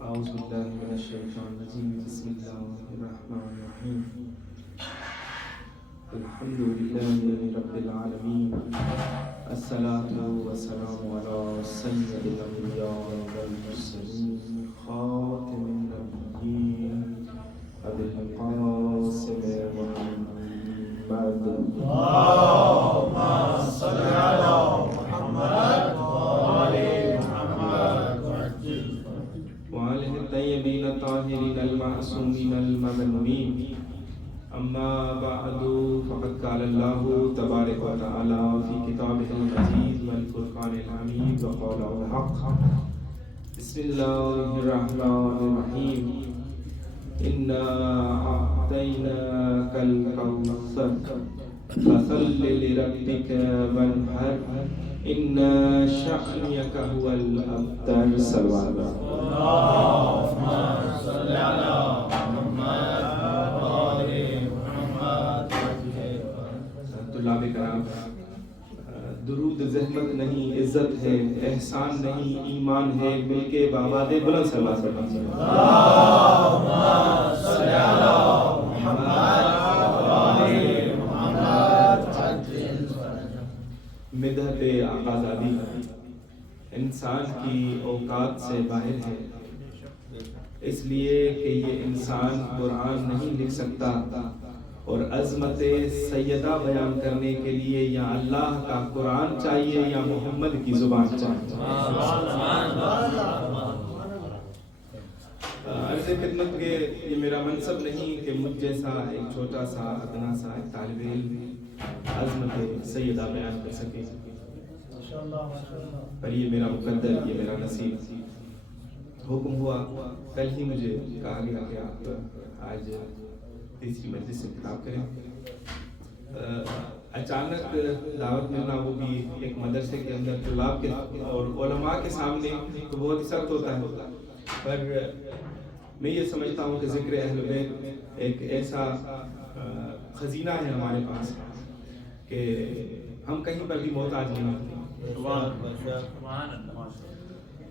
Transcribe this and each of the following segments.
أعوذ بالله من الشيطان الرجيم بسم الله الرحمن الرحيم الحمد لله رب العالمين الصلاة والسلام على سيد الأنبياء والمرسلين خاتم النبيين أبي القاسم محمد اللهم صل على محمد وآل محمد وعلى الطيبين الطاهرين المعصومين المظلومين أما بعد فقد قال الله تبارك وتعالى في كتابه المجيد والفرقان الحميد وقال الحق بسم الله الرحمن الرحيم إنا أعطيناك الكوثر فصل لربك وانحر إن شأنك هو الأبتر. صلى الله عليه وسلم. اللهم صل على محمد وآل محمد. طلاب کرام، درود زحمت نہیں، عزت ہے، احسان نہیں، ایمان ہے، مل کے بآباد بلند صلوات پڑھیں. اللهم صل على محمد وآل محمد. مدحت آقازادی انسان کی اوقات سے باہر ہے، اس لیے کہ یہ انسان قرآن نہیں لکھ سکتا اور عظمت سیدہ بیان کرنے کے لیے یا اللہ کا قرآن چاہیے یا محمد کی زبان چاہیے. عرض خدمت کے یہ میرا منصب نہیں کہ مجھ جیسا ایک چھوٹا سا ادنا سا ایک طالب علم عظمت سیدہ بیان کر سکے، پر یہ میرا مقدر، یہ میرا نصیب. حکم ہوا، کل ہی مجھے کہا گیا کہ آپ آج تیسری مجلس سے خطاب کریں. اچانک دعوت ملنا، وہ بھی ایک مدرسے کے اندر طلاب کے اور علماء کے سامنے، تو بہت ہی سخت ہوتا ہے. پر میں یہ سمجھتا ہوں کہ ذکر اہل بیت ایک ایسا خزینہ ہے ہمارے پاس کہ ہم کہیں پر بھی محتاج نہیں ہوتے.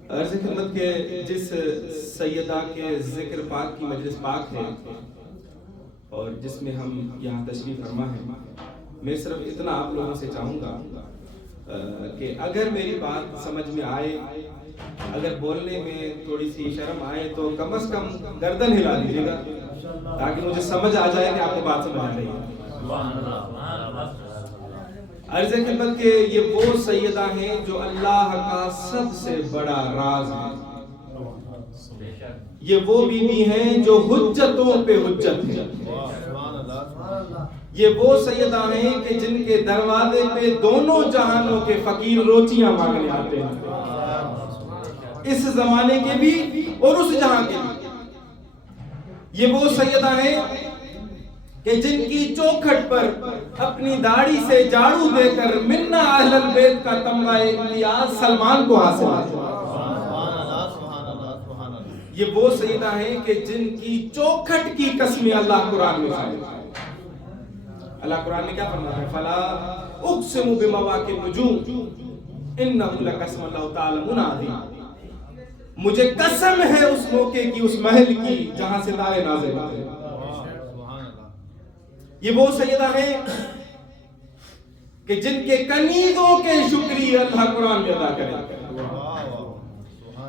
عرض خدمت کے جس سیدہ کے ذکر پاک کی مجلس پاک ہے اور جس میں ہم یہاں تشریف فرما ہیں، میں صرف اتنا آپ لوگوں سے چاہوں گا کہ اگر میری بات سمجھ میں آئے، اگر بولنے میں تھوڑی سی شرم آئے تو کم از کم گردن ہلا دیجیے گا تاکہ مجھے سمجھ آ جائے کہ آپ کو بات سمجھ آ رہی ہے. عرض خدمت کے یہ وہ سیدہ ہیں جو اللہ کا سب سے بڑا راز ہے. یہ وہ بیوی ہیں جو حجتوں پہ حجت ہیں. یہ وہ سیدہ ہیں کہ جن کے دروازے پہ دونوں جہانوں کے فقیر روٹیاں مانگنے آتے ہیں، اس زمانے کے بھی اور اس جہاں کے بھی. یہ وہ سیدہ ہیں کہ جن کی چوکھٹ پر اپنی داڑھی سے جھاڑو دے کر منا اہل البیت کا تمغہ امتیاز سلمان کو حاصل ہے. یہ وہ سیدہ ہیں کہ جن کی چوکھٹ کی قسمیں اللہ قرآن میں کھائے. اللہ قرآن نے کیا فرمایا ہے؟ فلا اقسم بمواقع النجوم انہ لقسم اللہ تعالی عظیم. مجھے قسم ہے اس موقع کی، اس محل کی جہاں ستارے نازل ہوتے ہیں. یہ وہ سیدہ ہیں کہ جن کے کنیزوں کے شکریہ اللہ قرآن میں ادا کرے.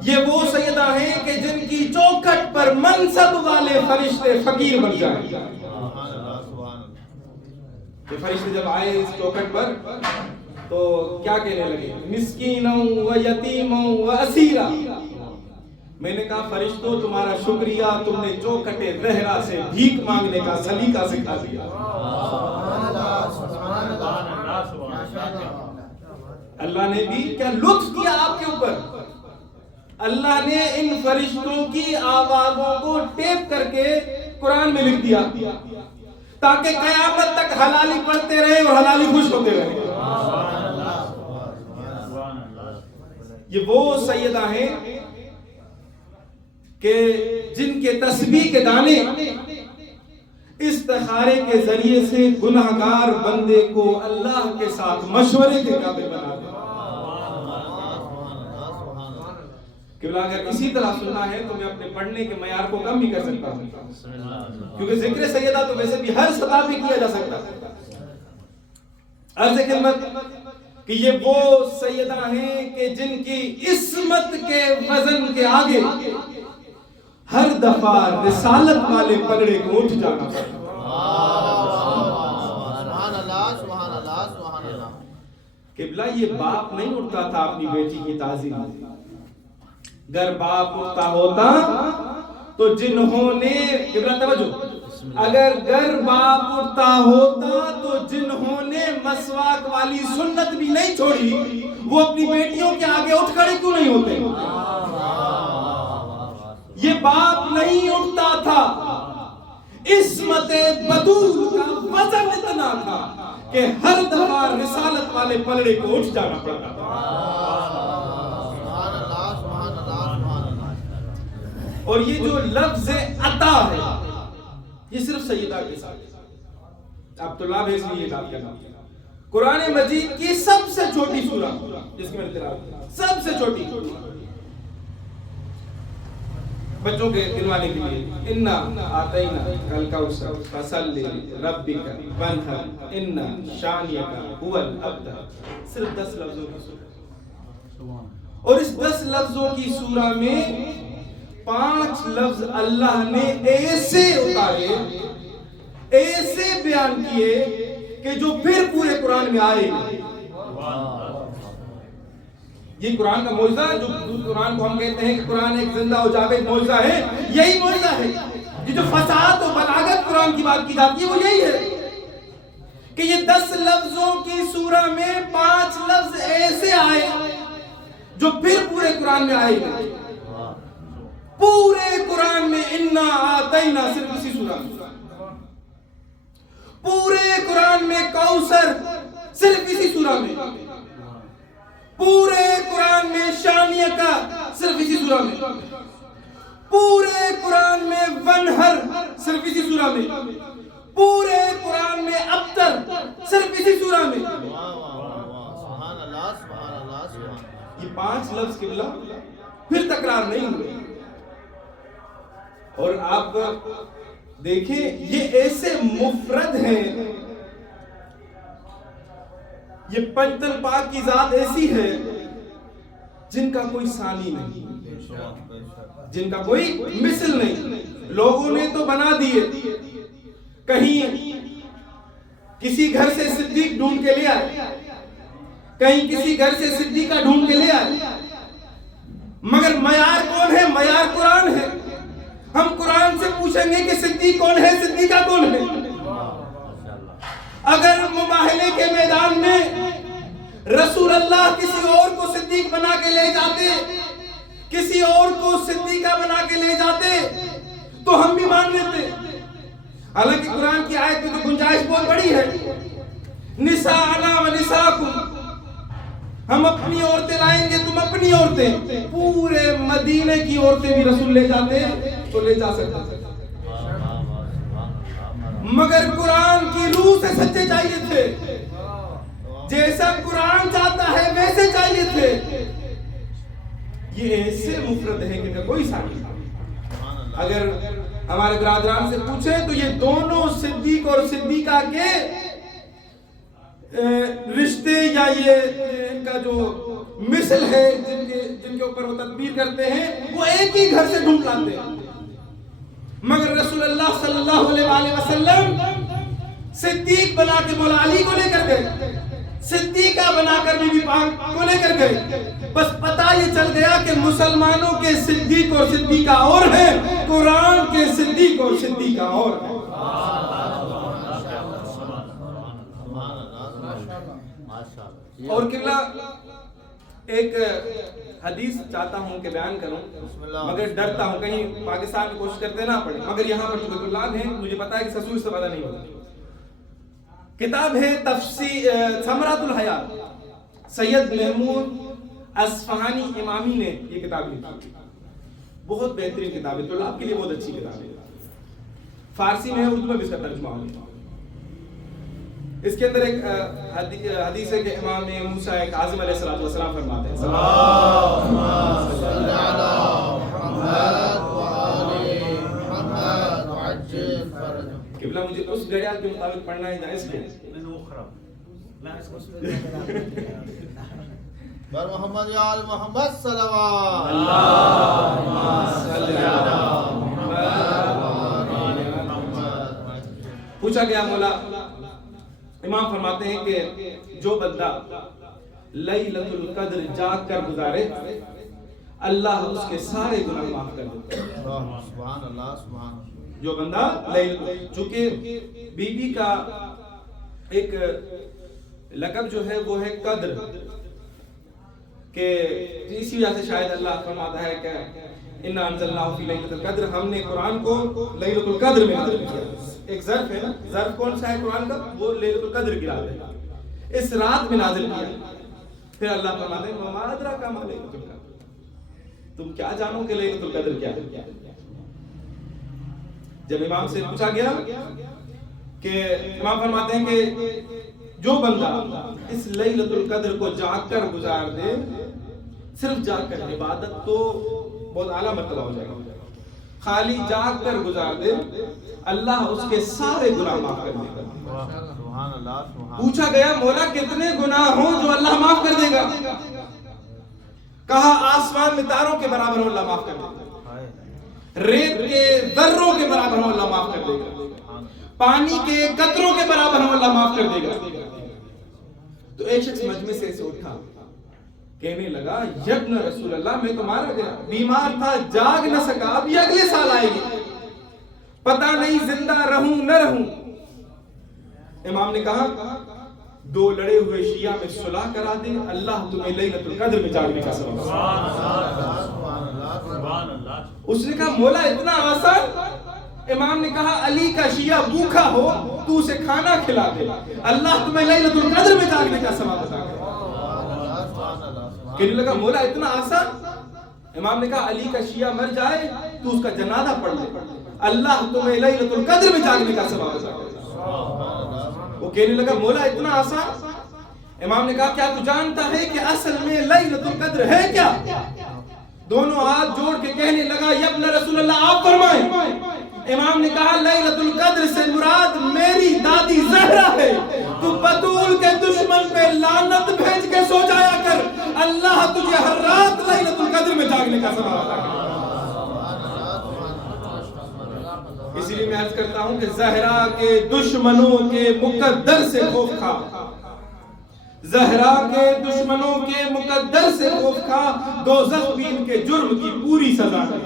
یہ وہ سیدہ ہیں کہ جن کی چوکھٹ پر منصب والے فرشتے فقیر بن جائیں. یہ فرشتے جب آئے اس چوکھٹ پر تو کیا کہنے لگے؟ مسکینوں و یتیموں و اسیرا. میں نے کہا فرشتوں تمہارا شکریہ، تم نے چوکھٹ زہرا سے بھیک مانگنے کا سلیقہ سکھا دیا. اللہ نے بھی کیا لطف کیا آپ کے اوپر. اللہ نے ان فرشتوں کی آوازوں کو ٹیپ کر کے قرآن میں لکھ دیا تاکہ قیامت تک حلالی پڑھتے رہے اور حلالی خوش ہوتے رہے. یہ وہ سیدہ ہیں کہ جن کے تسبیح کے دانے استخارے کے ذریعے سے گناہگار بندے کو اللہ کے ساتھ مشورے کے قابل بنا دے. قبلہ اگر اسی طرح سننا ہے تو میں اپنے پڑھنے کے معیار کو کم بھی کر سکتا ہوں، کیونکہ ذکر سیدہ تو ویسے بھی ہر سطح پہ کیا جا سکتا ہے۔ عرض خدمت کہ یہ وہ سیدہ ہیں کہ جن کی عصمت کے وزن کے آگے ہر دفعہ رسالت والے پلڑے کو اٹھ جانا پڑتا۔ سبحان اللہ سبحان اللہ سبحان اللہ۔ قبلہ یہ باپ نہیں اٹھتا تھا اپنی بیٹی کی تعظیم، اگر باپ اٹھتا ہوتا تو جنہوں نے قبلہ توجہ، اگر گر باپ اٹھتا ہوتا تو جنہوں نے مسواک والی سنت بھی نہیں چھوڑی وہ اپنی بیٹیوں کے آگے اٹھ کھڑے کیوں نہیں ہوتے؟ یہ باپ نہیں اٹھتا تھا، عصمت بطول کا وزن اتنا تھا کہ ہر دفعہ رسالت والے پلڑے کو اٹھ جانا پڑتا تھا۔ اور یہ جو لفظ عطا ہے یہ صرف سیدہ کے ساتھ، اب تو لاب ہے اس لیے بات کرنا، قرآن مجید کی سب سے چھوٹی سورہ جس کے میں تلاوت سب سے چھوٹی، بچوں کے دلوانے کے لیے انا آتینا کل کوثر فصلی لربک وانحر ان شانئک هو الابتر، صرف 10 لفظوں کی سورہ، اور اس 10 لفظوں کی سورہ میں 5 لفظ اللہ نے ایسے اتارے، ایسے بیان کیے کہ جو پھر پورے قرآن میں آئے۔ یہ قرآن کا معجزہ، جو قرآن کو ہم کہتے ہیں کہ قرآن ایک زندہ و جاوید معجزہ ہے، یہی معجزہ ہے۔ یہ جو فصاحت و بلاغت قرآن کی بات کی جاتی ہے وہ یہی ہے کہ یہ 10 لفظوں کی سورہ میں 5 لفظ ایسے آئے جو پھر پورے قرآن میں آئے گا۔ پورے قرآن میں انا آتینا صرف اسی سورہ میں، پورے قرآن میں کوثر صرف اسی سورہ میں، پورے قرآن میں شانیہ کا صرف اسی سورہ میں، پورے قرآن میں ونہر صرف اسی سورہ میں، پورے قرآن میں ابتر صرف اسی سورہ میں۔ یہ 5 لفظ قبلہ پھر تکرار نہیں ہوئے، اور آپ دیکھیں یہ ایسے مفرد ہیں، یہ پنجتن پاک کی ذات ایسی ہے جن کا کوئی ثانی نہیں، جن کا کوئی مثل نہیں۔ لوگوں نے تو بنا دیے، کہیں کسی گھر سے صدیق ڈھونڈ کے لے آئے، کہیں کسی گھر سے صدیقہ ڈھونڈ کے لے آئے، مگر معیار کون ہے؟ معیار قرآن ہے۔ ہم قرآن سے پوچھیں گے کہ صدیق کون ہے، صدیقہ کون ہے؟ اگر مباہلے کے میدان میں رسول اللہ کسی اور کو صدیق بنا کے لے جاتے، کسی اور کو صدیقہ بنا کے لے جاتے تو ہم بھی مان لیتے۔ حالانکہ قرآن کی آیت میں تو گنجائش بہت بڑی ہے، نساءنا و نساءکم، ہم اپنی عورتیں لائیں گے تم اپنی عورتیں۔ پورے مدینے کی عورتیں بھی رسول لے جاتے تو لے جا سکتے تھے، مگر قرآن کی روح سے سچے چاہیے تھے، جیسا قرآن چاہتا ہے ویسے چاہیے تھے۔ یہ ایسے مفرد ہیں کہ کوئی ثانی نہیں۔ اگر ہمارے برادران سے پوچھیں تو یہ دونوں صدیق اور صدیقہ کے رشتے یا یہ ان کا جو مثل ہے جن کے اوپر وہ تدبیر کرتے ہیں وہ ایک ہی گھر سے ڈھونڈ لاتے ہیں، مگر رسول اللہ صلی اللہ علیہ وسلم صدیق بنا کے مولا علی کو لے کر گئے، صدیقہ بنا کر بی بی پاک کو لے کر گئے۔ بس پتہ یہ چل گیا کہ مسلمانوں کے صدیق اور صدیقہ اور ہیں، قرآن کے صدیق اور صدیقہ اور ہیں۔ اور قبلہ ایک حدیث چاہتا ہوں کہ بیان کروں، مگر ڈرتا ہوں کہیں پاکستان میں کوشش کرتے نہ پڑے، مگر یہاں پر جو طلاب ہیں مجھے پتا ہے کہ سسور سے پتہ نہیں ہوتا۔ کتاب ہے ثمرۃ الحیات، سید محمود اصفہانی امامی نے یہ کتاب لکھی، بہت بہترین کتاب ہے، طلاب کے لیے بہت اچھی کتاب ہے، فارسی میں ہے، اردو میں بھی اس کا ترجمہ ہے۔ اس کے اندر ایک حدیث ہے کہ امام موسیٰ کاظم علیہ السلام فرماتے ہیں گھڑیال کے مطابق پڑھنا ہے جائز ہے؟ بر محمد یا آل محمد صلوات اللہم صلی علی محمد. پوچھا گیا مولا امام فرماتے ہیں کہ جو بندہ لیلۃ القدر جاگ کر گزارے اللہ اس کے سارے گناہ معاف کر دیتا ہے. سبحان اللہ سبحان اللہ. جو بندہ چونکہ بی بی کا ایک لقب جو ہے وہ ہے قدر، کہ اسی وجہ سے شاید اللہ فرماتا ہے کہ اِنَّا أَنزَلْنَاهُ فِي لَيْلَةِ الْقَدْرِ، ہم نے قرآن کو لیلۃ القدر میں نازل کیا. ایک ظرف ہے نا، ظرف کون سا ہے قرآن کا؟ وہ لیلۃ القدر کی رات ہے، اس رات میں نازل کیا. پھر اللہ فرماتے ہیں وَمَا أَدْرَاكَ مَا لَيْلَةُ الْقَدْرِ، تم کیا جانو کہ لیلۃ القدر کیا ہے. جب امام سے پوچھا گیا کہ امام فرماتے ہیں کہ جو بندہ اس لیلۃ القدر کو جاگ کر گزار دے، صرف جاگ کر، عبادت تو بہت اعلیٰ مرتبہ ہو جائے گا، خالی جاگ کر گزار دے اللہ اس کے سارے گناہ معاف کر دے گا. سبحان اللہ سبحان. پوچھا گیا مولا کتنے گناہ ہوں جو اللہ معاف کر دے گا؟ کہا آسمان میں تاروں کے برابر ہو اللہ معاف کر دے گا، ریت کے ذروں کے برابر ہو اللہ معاف کر دے گا، پانی کے قطروں کے برابر ہو اللہ معاف کر دے گا. تو ایک شخص مجمع سے اٹھا، کہنے لگا یبن رسول اللہ میں تو مارا گیا، بیمار تھا، جاگ نہ سکا، اب یہ اگلے سال آئے گی، پتہ نہیں زندہ رہوں نہ رہوں. امام نے کہا دو لڑے ہوئے شیعہ میں صلح کرا دے، اللہ تمہیں لیلۃ القدر میں جاگنے کا سبب. اس نے کہا مولا اتنا آسان؟ امام نے کہا علی کا شیعہ بھوکا ہو تو اسے کھانا کھلا دے، اللہ تمہیں لیلۃ القدر میں جاگنے کا سبب عطا کرے. کہنے لگا مولا اتنا آسان؟ امام نے کہا علی کا شیعہ مر جائے تو اس کا جنازہ پڑھ لے، اللہ تمہیں لیلۃ القدر میں جاگنے کا سبب عطا کرے. وہ کہنے لگا مولا اتنا آسان؟ امام نے کہا کیا تو جانتا ہے کہ اصل میں لیلۃ القدر ہے کیا؟ دونوں ہاتھ جوڑ کے کہنے لگا یبن رسول اللہ آپ فرمائیں. امام نے کہا لیلۃ القدر سے مراد میری دادی زہرا ہے، تو بطول کے دشمن پہ لعنت بھیج کے سو جایا کر، اللہ تجھے ہر رات لیلۃ القدر میں جاگنے کا سبب عطا کرے. اسی لیے میں عرض کرتا ہوں کہ زہرا کے دشمنوں کے مقدر سے خوف کھا، زہرا کے دشمنوں کے مقدر سے خوف کھا، دوزخ بھی ان کے جرم کی پوری سزا ہے.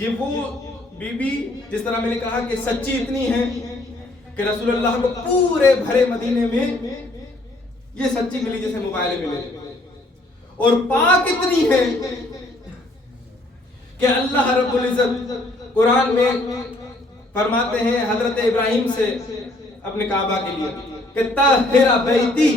یہ وہ بی بی جس طرح میں نے کہا کہ سچی اتنی ہے کہ رسول اللہ کو پورے بھرے مدینے میں یہ سچی ملی جیسے موبائل ملے، اور پاک اتنی ہے کہ اللہ رب العزت قرآن میں فرماتے ہیں حضرت ابراہیم سے اپنے کعبہ کے لیے کہ طہر بیتی،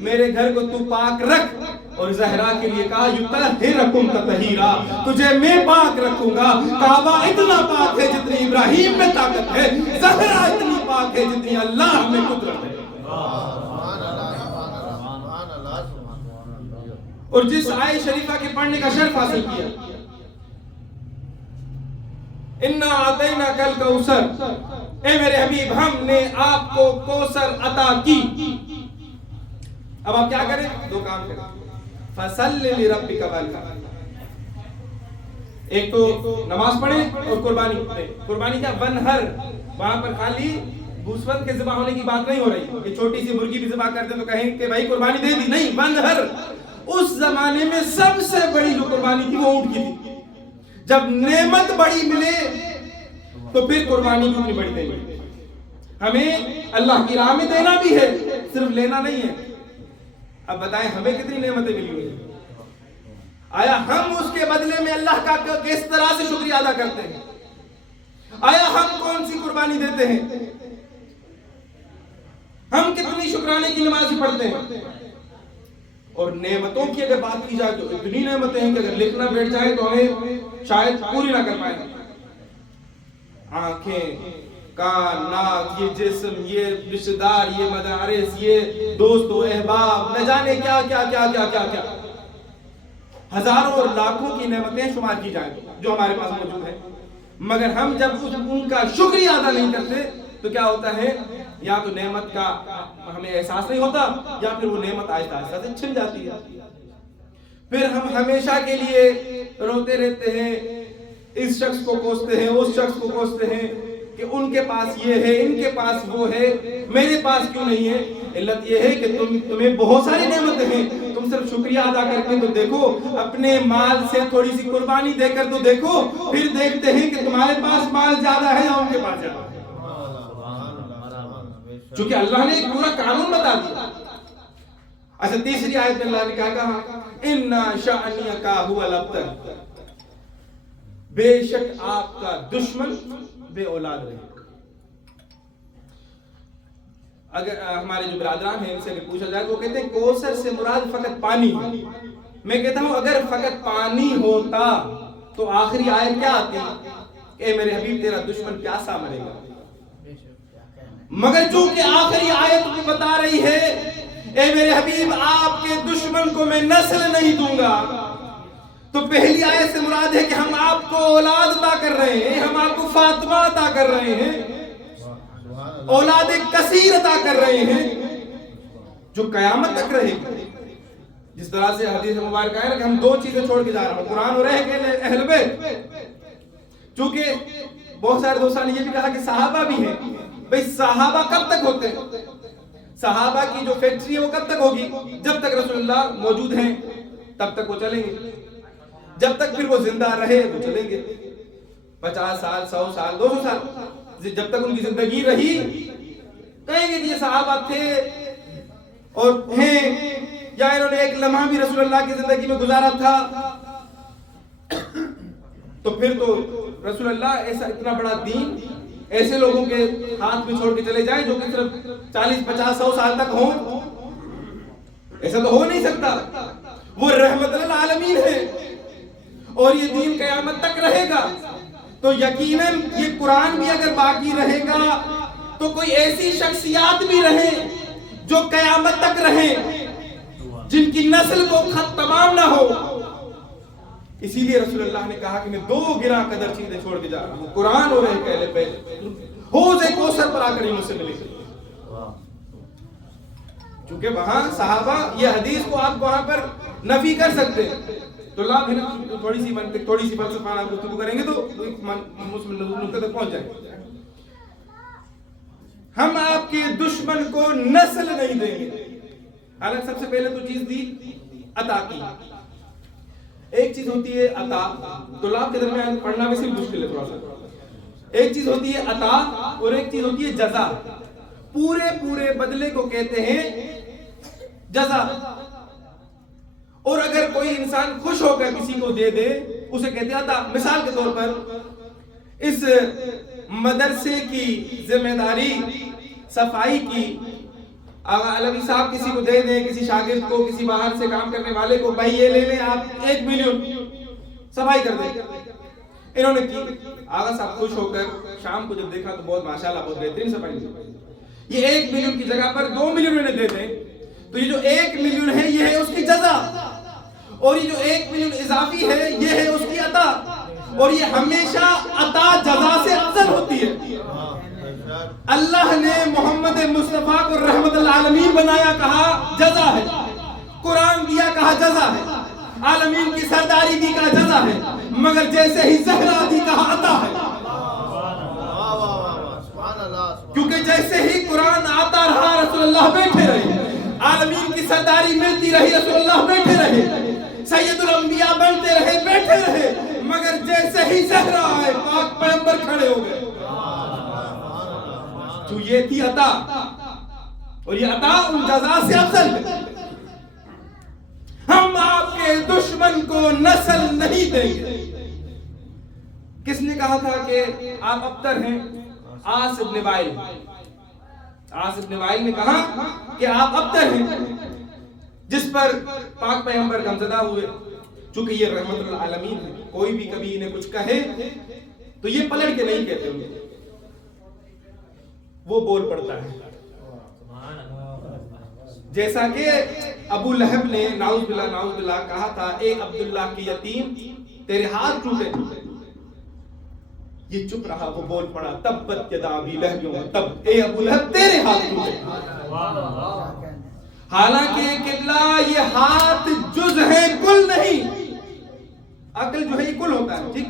میرے گھر کو تو پاک رکھ، اور زہرا کے لیے کہا یطہرکم تطہیرا، تجھے میں پاک رکھوں گا. کعبہ اتنا پاک ہے جتنی ابراہیم میں طاقت ہے، زہرا اتنی پاک ہے جتنی اللہ میں قدرت ہے. اور جس آیت شریفہ کے پڑھنے کا شرف حاصل کیا اِنَّا أَعْطَيْنَاكَ الْكَوْثَرَ، اے میرے حبیب ہم نے آپ کو کوثر عطا کی. اب آپ کیا کریں؟ دو کام کریں، فَصَلِّ لِرَبِّكَ وَانْحَرْ، ایک تو نماز پڑھیں اور قربانی دیں. قربانی کیا؟ وَانْحَرْ، وہاں پر خالی گوسفند کے ذبح ہونے کی بات نہیں ہو رہی کہ چھوٹی سی مرغی بھی ذبح کر دیں تو کہیں کہ بھائی قربانی دے دی، نہیں، وَانْحَرْ. اس زمانے میں سب سے بڑی جو قربانی تھی وہ اونٹ کی تھی. جب نعمت بڑی ملے تو پھر قربانی کتنی بڑی دے گی. ہمیں اللہ کی راہ میں دینا بھی ہے، صرف لینا نہیں ہے. اب بتائیں ہمیں کتنی نعمتیں ملی ہوئی ہیں، آیا ہم اس کے بدلے میں اللہ کا کس طرح سے شکریہ ادا کرتے ہیں؟ آیا ہم کون سی قربانی دیتے ہیں؟ ہم کتنی شکرانے کی نماز پڑھتے ہیں؟ اور نعمتوں کی اگر بات کی جائے تو اتنی نعمتیں ہیں کہ اگر لکھنا بیٹھ جائے تو ہمیں شاید پوری نہ کر پائیں. آنکھیں، کان، ناک، یہ جسم، یہ رشتہ دار، یہ مدارس، یہ دوست و احباب، نہ جانے کیا کیا کیا کیا کیا کیا، ہزاروں اور لاکھوں کی نعمتیں شمار کی جائیں جو ہمارے پاس موجود ہیں. مگر ہم جب ان کا شکریہ ادا نہیں کرتے تو کیا ہوتا ہے، یا تو نعمت کا ہمیں احساس نہیں ہوتا، یا پھر وہ نعمت آہستہ آہستہ سے چھن جاتی ہے. پھر ہم ہمیشہ کے لیے روتے رہتے ہیں، اس شخص کو کوستے ہیں، اس شخص کو کوستے ہیں کہ ان کے پاس یہ ہے، ان کے پاس وہ ہے، میرے پاس کیوں نہیں ہے. علت یہ ہے کہ تمہیں بہت ساری نعمتیں ہیں، تم صرف شکریہ ادا کر کے تو دیکھو، اپنے مال سے تھوڑی سی قربانی دے کر تو دیکھو، پھر دیکھتے ہیں کہ تمہارے پاس مال زیادہ ہے یا ان کے پاس زیادہ ہے. چونکہ اللہ نے ایک پورا قانون بتا دیا. اچھا، تیسری آیت میں اللہ نے کہا اِنَّا شَأْنِيَكَ هُوَ الْأَبْتَرُ، بے شک آپ کا دشمن بے اولاد رہے. اگر ہمارے جو برادران ہیں ان سے اگر پوچھا جائے تو وہ کہتے ہیں کوثر سے مراد فقط پانی ہے. میں کہتا ہوں اگر فقط پانی ہوتا تو آخری آیت کیا آتی ہے، اے میرے حبیب تیرا دشمن پیاسا مرے گا. مگر چونکہ آخری آیت میں بتا رہی ہے اے میرے حبیب آپ کے دشمن کو میں نسل نہیں دوں گا، تو پہلی آیت سے مراد ہے کہ ہم آپ کو اولاد عطا کر رہے ہیں، ہم آپ کو فاطمہ عطا کر رہے ہیں، اولاد کثیر عطا کر رہے ہیں جو قیامت تک رہے گی. جس طرح سے حدیث مبارکہ ہے کہ ہم دو چیزیں چھوڑ کے جا رہے ہیں، قرآن اور اہل بیت. چونکہ بہت سارے دوستان نے یہ بھی کہا کہ صحابہ بھی ہیں. بھئی صحابہ کب تک ہوتے ہیں؟ صحابہ کی جو فیکٹری ہے وہ کب تک ہوگی؟ جب تک رسول اللہ موجود ہیں تب تک وہ چلیں گے، جب تک پھر وہ زندہ رہے وہ چلیں گے. 50 سال 100 سال 200 سال جب تک ان کی زندگی رہی کہیں گے کہ یہ صحابہ تھے اور ہیں، یا انہوں نے ایک لمحہ بھی رسول اللہ کی زندگی میں گزارا تھا. تو پھر تو رسول اللہ ایسا اتنا بڑا دین ایسے لوگوں کے ہاتھ میں چھوڑ کے چلے جائیں جو کہ صرف 40 50 100 سال تک ہوں، ایسا تو ہو نہیں سکتا. وہ رحمت للعالمین ہے اور یہ دین قیامت تک رہے گا. تو یقیناً یہ قرآن بھی اگر باقی رہے گا تو کوئی ایسی شخصیات بھی رہیں جو قیامت تک رہیں، جن کی نسل کو خط تمام نہ ہو. اسی لیے رسول اللہ نے کہا کہ میں 2 گراں قدر چیزیں چھوڑ کے جا رہا ہوں، قرآن اور اہل بیت. حوض کوثر پر آ کر ان سے ملے گا. چونکہ وہاں صحابہ، یہ حدیث کو آپ وہاں پر نفی کر سکتے ہیں تو لا پھر تھوڑی سی منطق تھوڑی سی فلسفانہ گفتگو کریں گے تو نقطے تک پہنچ جائیں گے. ہم آپ کے دشمن کو نسل نہیں دیں گے. حالانکہ سب سے پہلے تو چیز دی عطا کی. ایک چیز ہوتی ہے عطا، طلاب کے درمیان پڑھنا میں صرف مشکل ہے تھوڑا سا. ایک چیز ہوتی ہے عطا اور ایک چیز ہوتی ہے جزا. پورے بدلے کو کہتے ہیں جزا. اور اگر کوئی انسان خوش ہو کر کسی کو دے دے اسے کہتے ہیں عطا. مثال کے طور پر اس مدرسے کی ذمہ داری صفائی کی آغا علوی صاحب کسی کو دے دیں، کسی شاگرد کو، کسی باہر سے کام کرنے والے کو، بھائی یہ لے لیں آپ 1 ملین صفائی کر دیں. انہوں نے کی. آغا صاحب خوش ہو کر شام کو جب دیکھا تو بہت ماشاءاللہ بہت بہترین صفائی کی. یہ 1 ملین کی جگہ پر 2 ملین انہیں دے دیں تو یہ جو 1 ملین ہے یہ ہے اس کی جزا، اور یہ جو 1 ملین اضافی ہے یہ ہے اس کی عطا. اور یہ ہمیشہ عطا جزا سے افضل ہوتی ہے. اللہ نے محمد مصطفیٰ کو رحمت العالمین بنایا، کہا جزا ہے. قرآن دیا، کہا جزا ہے. عالمین کی سرداری دی، کہا جزا ہے. مگر جیسے ہی زہرا دی، کہا عطا ہے. کیونکہ جیسے ہی قرآن آتا رہا رسول اللہ بیٹھے رہے، عالمین کی سرداری ملتی رہی رسول اللہ بیٹھے رہے، سید الانبیاء بنتے رہے بیٹھے رہے. مگر جیسے ہی زہرا آئے پاک پیغمبر کھڑے ہو گئے. تو یہ تھی عطا، اور یہ عطا ان جزا سے افضل ہے. ہم آپ کے دشمن کو نسل نہیں دیں گے. کس نے کہا تھا کہ آپ ابتر ہیں؟ عاص ابن وائل. عاص ابن وائل نے کہا کہ آپ ابتر ہیں، جس پر پاک پیغمبر غمزدہ ہوئے. چونکہ یہ رحمت العالمین ہے، کوئی بھی کبھی انہیں کچھ کہے تو یہ پلٹ کے نہیں کہتے ہوں گے، وہ بول پڑتا ہے. جیسا کہ ابو لہب نے نعوذ باللہ کہا تھا، اے عبداللہ کی یتیم تیرے ہاتھ ٹوٹے. یہ چپ رہا, وہ بول پڑا تبت یدا ابی لہب و تب, اے ابو لہب تیرے ہاتھ ٹوٹے. حالانکہ قبلہ یہ ہاتھ جز ہے کل نہیں. عقل جو ہے یہ کل ہوتا ہے, ٹھیک,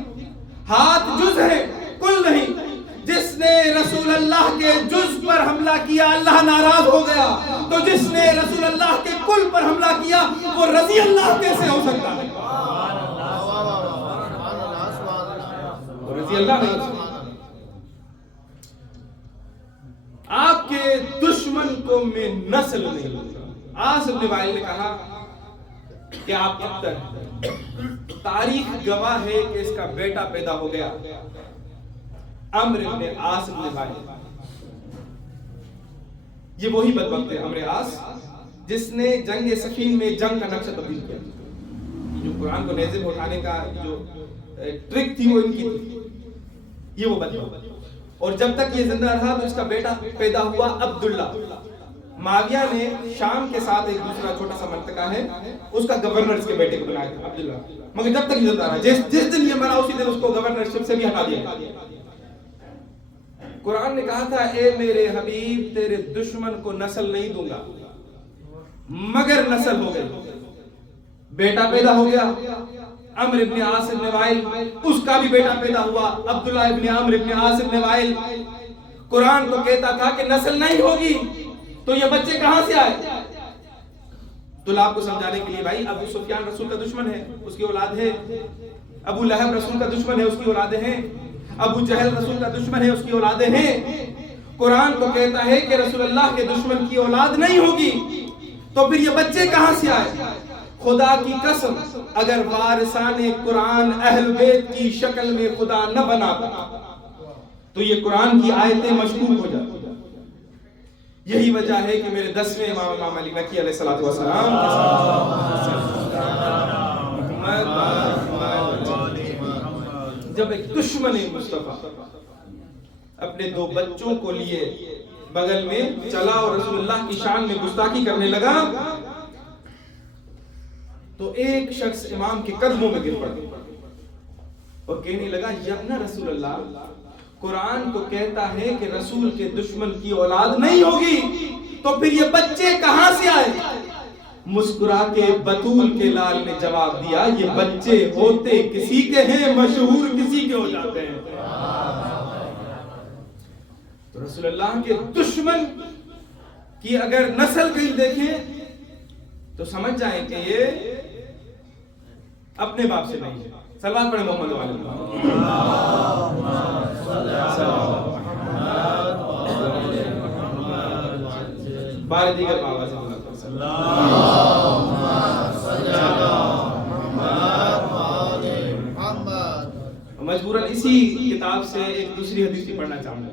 ہاتھ جز ہے کل نہیں. جس نے رسول اللہ کے جز پر حملہ کیا اللہ ناراض ہو گیا, تو جس نے رسول اللہ کے کل پر حملہ کیا وہ رضی اللہ کیسے ہو سکتا ہے؟ رضی اللہ نہیں ہو سکتا. آپ کے دشمن کو میں نسل نہیں لوں. عاص بن وائل نے کہا کہ آپ ابتر ہیں, تاریخ گواہ ہے کہ اس کا بیٹا پیدا ہو گیا عمرو بن عاص بن وائل. یہ وہی بدبخت ہے عمرو عاص جس نے جنگ صفین میں جنگ کا نقشہ تبدیل کیا. جو قرآن کو نیزے میں اٹھانے کا جو ٹرک تھی وہ ان کی تھی, یہ وہ بدبخت. اور جب تک یہ زندہ رہا تو اس کا بیٹا پیدا ہوا عبداللہ. معاویہ نے شام کے ساتھ ایک دوسرا چھوٹا سا منطقہ ہے, اس کا گورنر اس کے بیٹے کو بنایا تھا عبداللہ, مگر جب تک یہ زندہ رہا, جس دن یہ مرا اسی دن اس کو گورنرشپ سے بھی ہٹا دیا. قرآن نے کہا تھا اے میرے حبیب تیرے دشمن کو نسل نہیں دوں گا, مگر نسل ہو گئی. بیٹا پیدا ہو گیا عمرو ابن عاص ابن وائل, اس کا بھی بیٹا پیدا ہوا عبداللہ ابن عمرو ابن عاص ابن وائل. قرآن تو کہتا تھا کہ نسل نہیں ہوگی, تو یہ بچے کہاں سے آئے؟ تو آپ کو سمجھانے کے لیے بھائی, ابو سفیان رسول کا دشمن ہے, اس کی اولاد ہے. ابو لہب رسول کا دشمن ہے, اس کی اولادیں ہیں. ابو جہل رسول کا دشمن ہے, اس کی اولادیں ہیں. قرآن تو کہتا ہے کہ رسول اللہ کے دشمن کی اولاد نہیں ہوگی, تو پھر یہ بچے کہاں سے آئے؟ خدا کی قسم اگر وارثان قرآن اہل بیت کی شکل میں خدا نہ بناتا تو یہ قرآن کی آیتیں مشکوک ہو جاتی. یہی وجہ ہے کہ میرے 10ویں امام علی مکی علیہ الصلوۃ والسلام جب ایک دشمن مصطفیٰ اپنے 2 بچوں کو لیے بغل میں چلا اور رسول اللہ کی شان میں گستاخی کرنے لگا, تو ایک شخص امام کے قدموں میں گر پڑا اور کہنے لگا یا ابن رسول اللہ, قرآن کو کہتا ہے کہ رسول کے دشمن کی اولاد نہیں ہوگی, تو پھر یہ بچے کہاں سے آئے؟ مسکرا کے بطول کے لال نے جواب دیا یہ بچے ہوتے کسی کے ہیں, مشہور کسی کے ہو جاتے ہیں. تو رسول اللہ کے دشمن کی اگر نسل کہیں دیکھیں تو سمجھ جائیں کہ یہ اپنے باپ سے نہیں ہے. صلوات پڑھیں محمد والے بار دیگر آواز مجبوراً اسی کتاب سے ایک دوسری حدیث بھی پڑھنا چاہوں گا.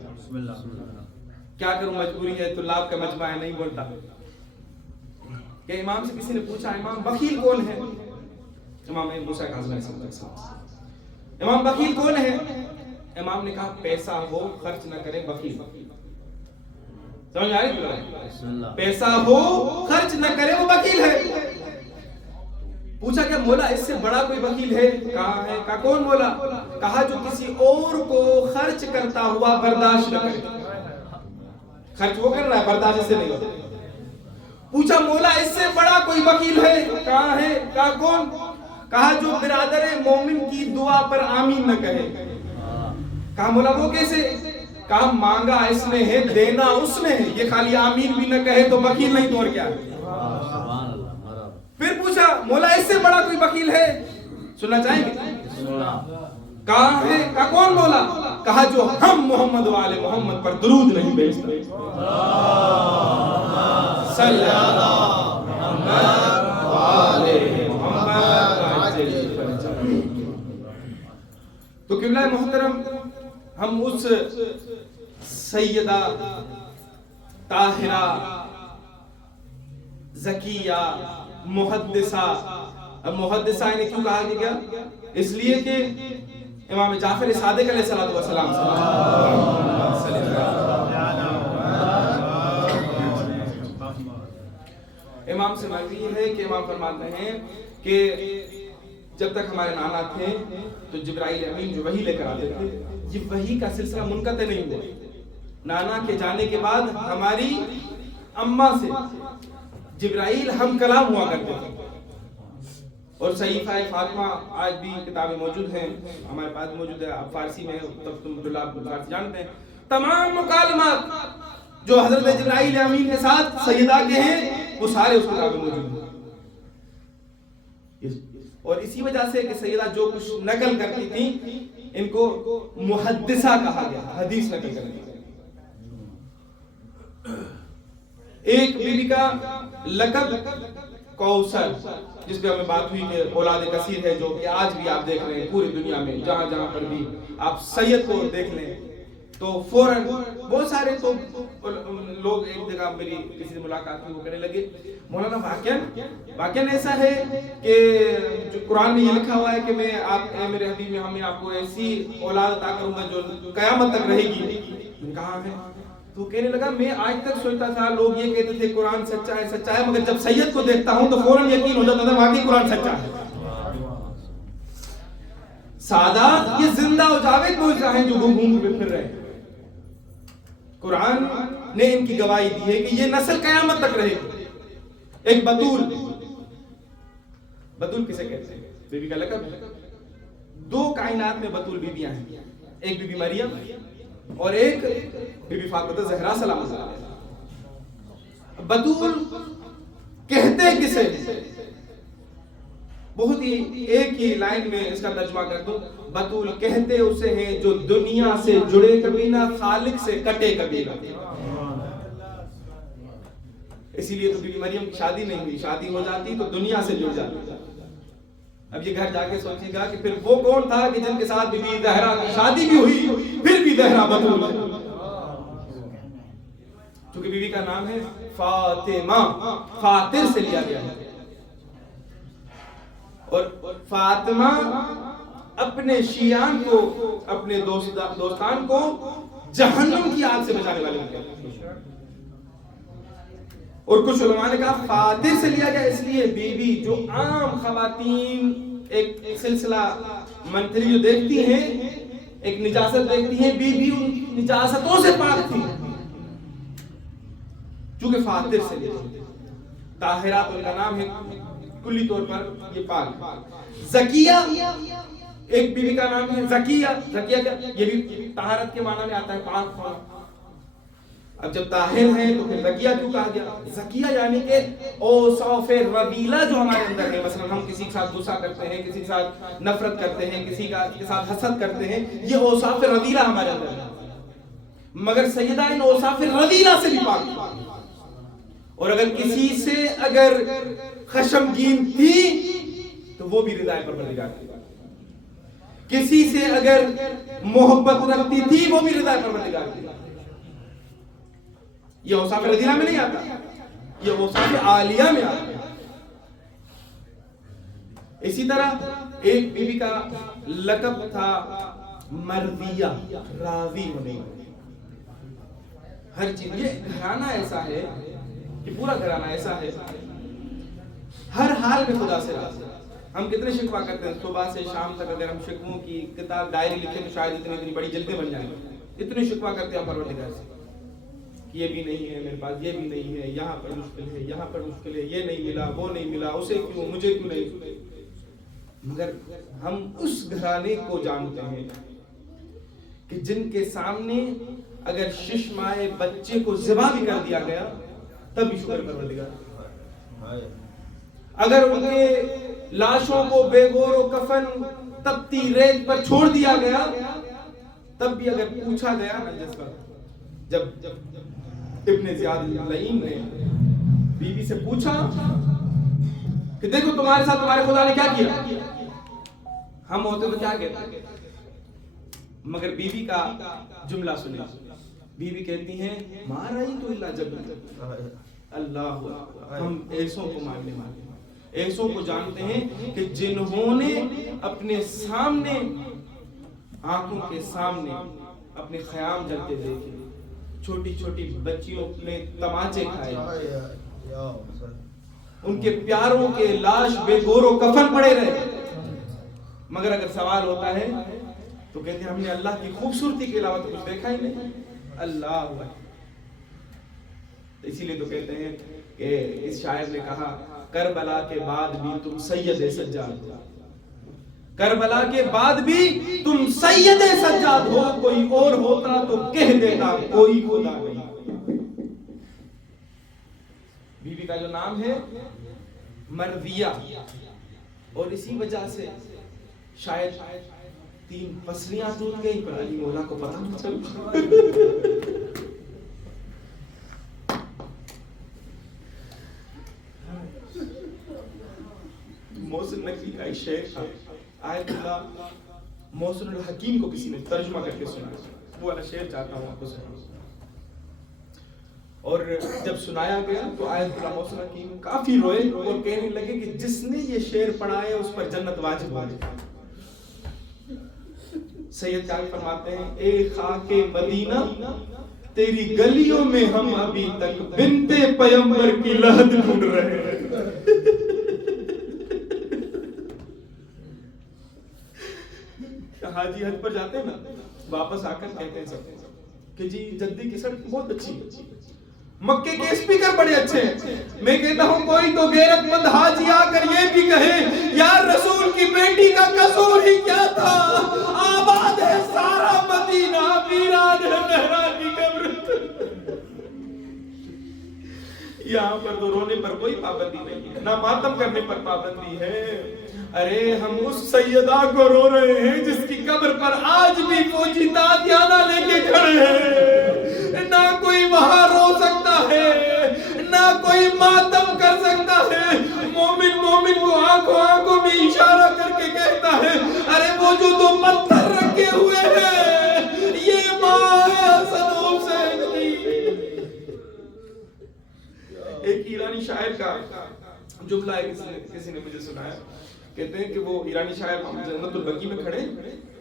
کیا کروں, مجبوری ہے, طلاب کا مجمع ہے, نہیں بولتا. کہ امام سے کسی نے پوچھا امام بخیل کون ہے؟ امام موسیٰ کاظم علیہ السلام, امام بخیل کون ہے؟ امام نے کہا پیسہ ہو خرچ نہ کرے بخیل. سمجھ آ رہی؟ پیسہ ہو خرچ نہ کرے وہ بخیل ہے. پوچھا کہ مولا اس سے بڑا کوئی بخیل ہے؟ کہا ہے. کہا کون مولا؟ کہا جو کسی اور کو خرچ کرتا ہوا برداشت نہ کرے. خرچ وہ کر رہا ہے, برداشت سے نہیں ہوتا. پوچھا مولا اس سے بڑا کوئی بخیل ہے؟ کہا ہے. کہا کون؟ کہا جو برادر مومن کی دعا پر آمین نہ کہے. کہا مولا وہ کیسے؟ کہا مانگا اس نے ہے, دینا اس نے ہے, یہ خالی آمین بھی نہ کہے تو بخیل نہیں تو اور کیا ہے. پھر پوچھا مولا اس سے بڑا کوئی بخیل ہے؟ سننا چاہیں گے؟ کہا ہے. کہا کون مولا؟ کہا جو ہم محمد والے محمد پر درود نہیں بھیجتے. صلی اللہ محمد والے محمد. تو قبلہ محترم, ہم اس سیدہ طاہرہ زکیہ محدثہ انہیں کیوں کہا گیا؟ اس لیے کہ امام جعفر صادق علیہ السلام امام سے مروی ہے کہ امام فرماتے ہیں کہ جب تک ہمارے نانا تھے تو جبرائیل امین جو وحی لے کر آتے تھے یہ وحی کا سلسلہ منقطع نہیں ہوا. نانا کے جانے کے بعد ہماری اماں سے جبرائیل ہم کلام ہوا کرتے تھے. اور صحیفہ فاطمہ آج بھی کتابیں موجود ہیں, ہمارے پاس موجود ہے, آپ فارسی میں تب تم فارسی جانتے ہیں. تمام مکالمات جو حضرت جبرائیل امین کے ساتھ سیدہ کے ہیں وہ سارے اس کتاب میں موجود ہیں. اور اسی وجہ سے کہ سیدہ جو کچھ نقل کرتی تھیں ان کو محدثہ کہا گیا, حدیث نقل کرنے. ایک بیوی کا لقب کوثر, جس پہ ہمیں بات ہوئی کہ اولاد کثیر ہے, جو کہ آج بھی آپ دیکھ رہے ہیں پوری دنیا میں جہاں جہاں پر بھی آپ سید کو دیکھ لیں تو فوراً بہت سارے تو لوگ ایک جگہ میری کسی سے ملاقات وہ کہنے لگے مولانا واقعاً ایسا ہے کہ جو قرآن میں یہ لکھا ہوا ہے کہ میں آپ میرے حبیب میں ہمیں آپ کو ایسی اولاد عطا کروں گا جو قیامت تک رہے گی. کہاں ہے؟ تو کہنے لگا میں آج تک سوچتا تھا لوگ یہ کہتے تھے قرآن سچا ہے, مگر جب سید کو دیکھتا ہوں تو فوراً یقین ہو جاتا تھا واقعی قرآن سچا ہے. سادات یہ زندہ و جاوید معجزہ ہیں جو گھوم پھر رہے ہیں. قرآن نے ان کی گواہی دی ہے کہ یہ نسل قیامت تک رہے گی. ایک بطول کسے کہتے ہیں؟ بیوی کا لقب. دو کائنات میں بطول بیویاں ہیں, ایک بی بی مریم اور ایک بی بی فاطمہ زہرا سلام اللہ علیہا. بطول کہتے کسے؟ بہت ہی ایک ہی لائن میں اس کا ترجمہ کر دوں, بطول کہتے اسے ہیں جو دنیا سے جڑے کبھی نہ, خالق سے کٹے کبھی نہ. اسی لیے تو بی بی مریم کی شادی نہیں ہوئی, شادی ہو جاتی تو دنیا سے جڑ جاتی. اب یہ گھر جا کے سوچے گا کہ پھر وہ کون تھا کہ جن کے ساتھ بی بی زہرا کی شادی بھی ہوئی پھر بھی زہرا بطول ہے. چونکہ بی بی کا نام ہے فاطمہ, فاطر سے لیا گیا ہے. اور فاطمہ اپنے شیعان کو, اپنے دوستان کو جہنم کی آگ سے بچانے والے ہیں. اور کچھ علماء نے کہا فاطر سے لیا گیا اس لیے بی بی جو عام خواتین ایک سلسلہ منتھلی جو دیکھتی ہیں, ایک نجاست دیکھتی ہیں, بی بی ان نجاستوں سے پاک تھی چونکہ فاطر سے لیا. طاہرات ان کا نام ہے, کلی طور پر یہ پاک. زکیہ ایک بیوی کا نام ہے, زکیہ کیا؟ یہ بھی طہارت کے معنی میں آتا ہے, پاک. اب جب طاہر ہے تو پھر زکیہ کیوں کہا گیا؟ زکیہ یعنی کہ اوصاف رذیلہ جو ہمارے اندر ہے, مثلا ہم کسی کے ساتھ غصہ کرتے ہیں, کسی کے ساتھ نفرت کرتے ہیں, کسی کے ساتھ حسد کرتے ہیں, یہ اوصاف رذیلہ ہمارے اندر ہے. مگر سیدہ ان اوصاف رذیلہ سے بھی پاک. اور اگر کسی سے اگر خشمگین تھی تو وہ بھی رضا پروردگار تھی. کسی سے اگر محبت رکھتی تھی وہ بھی رضا پروردگار تھی. یہ اوصاف رذیلہ میں نہیں آتا, یہ اوصاف عالیہ میں آتا. اسی طرح ایک بیوی کا لقب تھا مرضیہ, راضی ہونے والی. ہر چیز, یہ گھرانہ ایسا ہے, یہ پورا گھرانہ ایسا ہے ہر حال میں خدا سے راضی. ہم کتنے شکوہ کرتے ہیں, صبح سے شام تک اگر ہم شکووں کی کتاب ڈائری لکھیں تو شاید اتنی بڑی جلدیں بن جائیں گے. اتنے شکوہ کرتے ہیں پروردگار سے, یہ بھی نہیں ہے میرے پاس, یہ بھی نہیں ہے, یہاں پر مشکل ہے, یہاں پر مشکل ہے, یہ نہیں ملا, وہ نہیں ملا, اسے کیوں, مجھے کیوں نہیں. مگر ہم اس گھرانے کو جانتے ہیں کہ جن کے سامنے اگر ششمائے بچے کو ذبح بھی کر دیا گیا تب بھی شکر پروردگار. اگر ان کے لاشوں کو بے گور و کفن تپتی ریت پر چھوڑ دیا گیا تب بھی اگر پوچھا گیا نا, جس پر جب ابن زیاد لعین نے بی بی سے پوچھا کہ دیکھو تمہارے ساتھ تمہارے خدا نے کیا کیا, ہم ہوتے تو کیا کہتے. مگر بی بی کا جملہ سنیں, بی بی کہتی ہیں ما رأیت الا جبل, اللہ ہم ایسوں کو ماننے والے, ایسوں کو جانتے ہیں کہ جنہوں نے اپنے سامنے, آنکھوں کے سامنے اپنے خیام جلتے دیکھے, چھوٹی چھوٹی بچیوں نے تماچے کھائے, ان کے پیاروں کے لاش بے گور و کفن پڑے رہے. مگر اگر سوال ہوتا ہے تو کہتے ہیں ہم نے اللہ کی خوبصورتی کے علاوہ تو کچھ دیکھا ہی نہیں. اللہ اکبر. اسی لیے تو کہتے ہیں کہ اس شاعر نے کہا کربلا کے بعد بھی تم سید سجاد ہو. کربلا کے بعد بھی تم سید سجاد ہو. کوئی اور ہوتا تو کہہ دیتا کوئی خدا نہیں. بی بی کا جو نام ہے مرضیہ, اور اسی وجہ سے شاید 3 پسلیاں ٹوٹ گئی پر علی مولا کو پتہ نہ چلا. محسن نقوی کا ایک شعر تھا, آیت اللہ محسن الحکیم کو کسی نے ترجمہ کر کے سنایا. وہ والا شعر چاہتا ہوں آپ کو سناؤں. اور جب سنایا گیا تو آیت اللہ محسن الحکیم کافی روئے اور کہنے لگے کہ جس نے یہ شعر پڑھا ہے اس پر جنت واجب ہو گئی. سید جان فرماتے ہیں اے خاک مدینہ تیری گلیوں میں ہم ابھی تک بنت پیغمبر کی لحد ڈھونڈ رہے ہیں. حاجی حج پر جاتے ہیں نا, واپس آ کر کہتے ہیں سب کہ جی جدی کی سڑک بہت اچھی ہے, مکے کے اسپیکر بڑے اچھے ہیں. میں کہتا ہوں کوئی تو غیرت مند حاجی آ کر یہ بھی کہے یار رسول کی بیٹی کا قصور ہی کیا تھا, آباد ہے سارا مدینہ, ویران ہے مہران کی قبر. یہاں پر تو رونے پر کوئی پابندی نہیں ہے, نہ ماتم کرنے پر پابندی ہے. ارے ہم اس سیدہ کو رو رہے ہیں جس کی قبر پر آج بھی فوجی تاتیانہ لے کے کھڑے ہیں. نہ کوئی وہاں رو سکتا ہے, نہ کوئی ماتم کر سکتا ہے. مومن مومن کو آنکھوں آنکھوں میں اشارہ کر کے کہتا ہے ارے وہ جو 2 پتھر رکھے ہوئے ہیں یہ ماں ہے حسن حسین کی. ایک ایرانی شاعر کا جملہ ہے, کسی نے مجھے سنایا. کہتے ہیں کہ وہ ایرانی شاعر جنت البقیع میں کھڑے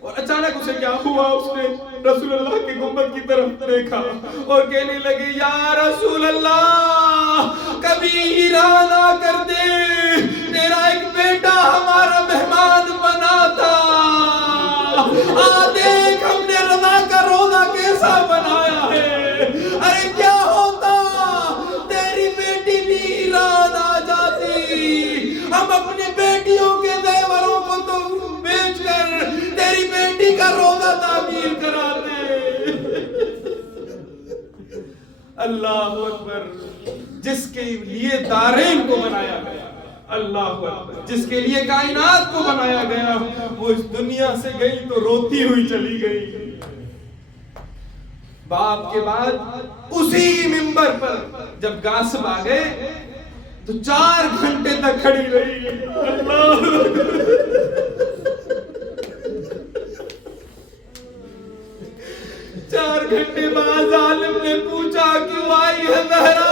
اور اچانک اسے کیا ہوا, اس نے رسول اللہ کے گنبد کی طرف دیکھا اور کہنے لگے یا رسول اللہ کبھی ایران آ کر دے, تیرا ایک بیٹا ہمارا مہمان بنا تھا, آ دیکھ ہم نے رضا کا روزہ کیسا بنایا ہے. ارے کیا ہوتا تیری بیٹی بھی ایران آ جاتی, ہم اپنی بیٹیوں کے زیوروں کو تو بیچ کر تیری بیٹی کا روزہ تعمیر کراتے. اللہ اکبر. جس کے لیے دارین کو بنایا گیا, اللہ اکبر, جس کے لیے کائنات کو بنایا گیا, وہ اس دنیا سے گئی تو روتی ہوئی چلی گئی. باپ کے بعد اسی منبر پر جب غاصب آ گئے تو 4 گھنٹے تک کھڑی رہی. اللہ 4 گھنٹے بعد ظالم نے پوچھا کیوں آئی ہے زہرا.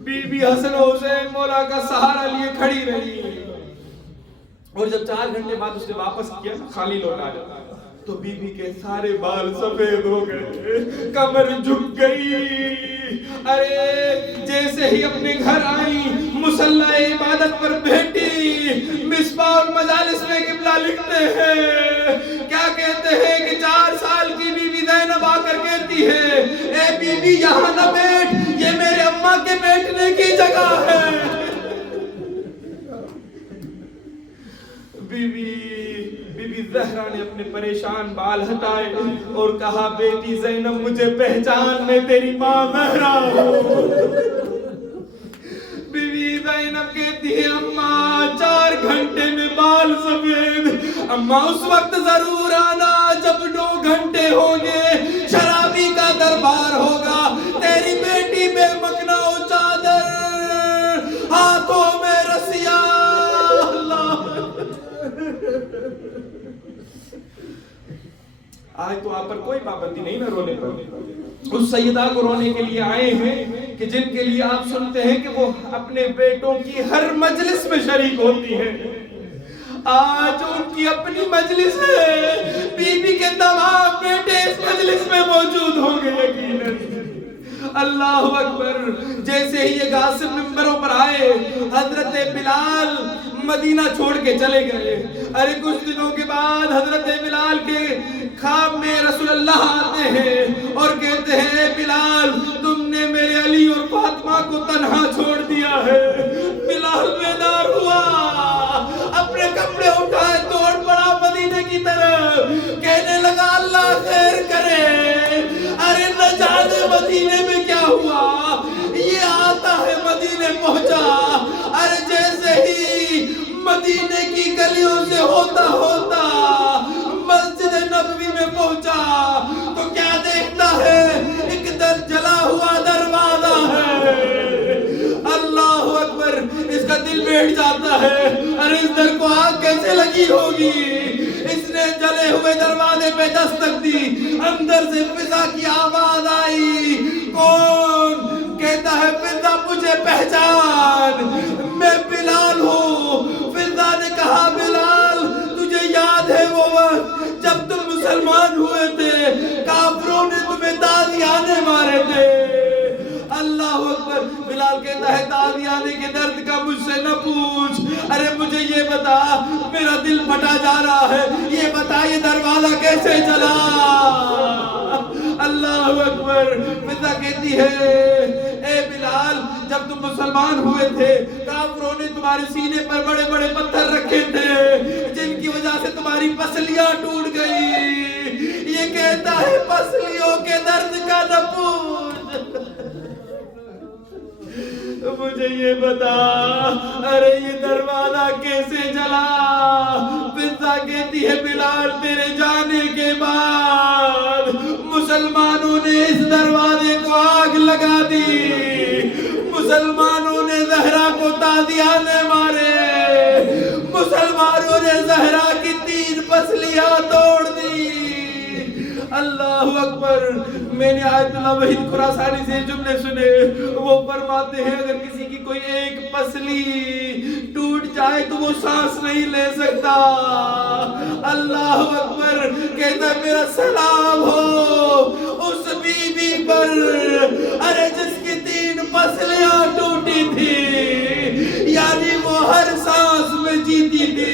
بی بی حسن حسین مولا کا سہارا لیے کھڑی رہی, اور جب 4 گھنٹے بعد اس نے واپس کیا خالی لوٹایا تو بی بی کے سارے بال سفید ہو گئے, کمر جھک گئی. ارے جیسے ہی اپنے گھر آئی مصلی عبادت پر بیٹھی, مصباح المجالس میں قبلہ لکھتے ہیں کیا کہتے ہیں کہ 4 سال کی بی بی زینب آ کر کہتی ہے اے بی بی یہاں نہ بیٹھ, یہ میرے اماں کے بیٹھنے کی جگہ ہے. بی بی زہرا نے اپنے پریشان بال ہٹائے اور کہا بیٹی زینب مجھے پہچان میں تیری ماں زہرا ہوں. بی بی زینب کہتی ہے اماں 4 گھنٹے میں بال سفید. اماں اس وقت ضرور آنا جب 2 گھنٹے ہوں گے, شرابی کا دربار ہوگا, تیری بیٹی بے مکنا و چادر, ہاتھوں میں رسیاں. آج تو آپ پر کوئی پابندی نہیں نہ رونے پر. اس سیدہ کو رونے کے لیے آئے ہیں کہ جن کے لیے آپ سنتے ہیں کہ وہ اپنے بیٹوں کی ہر مجلس میں شریک ہوتی ہیں. آج ان کی اپنی مجلس ہے, بی بی کے تمام بیٹے اس مجلس میں موجود ہوں گے یقیناً. اللہ اکبر. جیسے ہی یہ غاصب منبروں پر آئے, حضرت بلال مدینہ چھوڑ کے چلے گئے. ارے کچھ دنوں کے بعد حضرت بلال کے خواب میں رسول اللہ آتے ہیں اور کہتے ہیں بلال تم نے میرے علی اور فاطمہ کو تنہا چھوڑ دیا ہے. بلال بیدار ہوا, اپنے کپڑے اٹھائے, دوڑ پڑا مدینے کی طرف, کہنے لگا اللہ خیر کرے. ارے نہ جانے مدینے میں کیا ہوا, یہ آتا ہے مدینے پہنچا. ارے جیسے ہی مدینے کی گلیوں سے ہوتا ہوتا مسجد نبوی میں پہنچا تو کیا دیکھتا ہے, ایک در جلا ہوا دروازہ ہے. اللہ اکبر, اس کا دل بیٹھ جاتا ہے. ارے اس در کو آگ کیسے لگی ہوگی. اس نے جلے ہوئے دروازے پہ دستک دی, اندر سے فضا کی آواز آئی. کون؟ کہتا ہے فضا مجھے پہچان, میں بلال ہوں. فضا نے کہا بلال تجھے یاد ہے وہ وقت جب تم مسلمان ہوئے تھے, کافروں نے تمہیں تازیانے مارے تھے. اللہ اکبر. بلال کہتا ہے تازیانے کے درد کا مجھ سے نہ پوچھ. ارے مجھے یہ بتا, میرا دل پھٹا جا رہا ہے, یہ بتا یہ دروازہ کیسے چلا. اللہ اکبر. فضا کہتی ہے اے بلال جب تم مسلمان ہوئے تھے کافروں نے تمہارے سینے پر بڑے بڑے پتھر رکھے تھے جن کی وجہ سے تمہاری پسلیاں ٹوٹ گئی. یہ کہتا ہے پسلیوں کے درد کا نہ پوچھ, مجھے یہ بتا ارے یہ دروازہ کیسے جلا. فضا کہتی ہے بلال تیرے جانے کے بعد مسلمانوں نے اس دروازے کو آگ لگا دی, مسلمانوں نے زہرا کو تازیانے مارے, مسلمانوں نے زہرا کی 3 پسلیاں توڑ دی. اللہ اکبر. میں نے آیت اللہ وحید خراسانی سے جملے سنے, وہ فرماتے ہیں اگر کسی کی کوئی ایک پسلی ٹوٹ جائے تو وہ سانس نہیں لے سکتا. اللہ اکبر. کہتا میرا سلام ہو اس بی بی پر, ارے جس کی 3 پسلیاں ٹوٹی تھی, یعنی وہ ہر سانس میں جیتی تھی.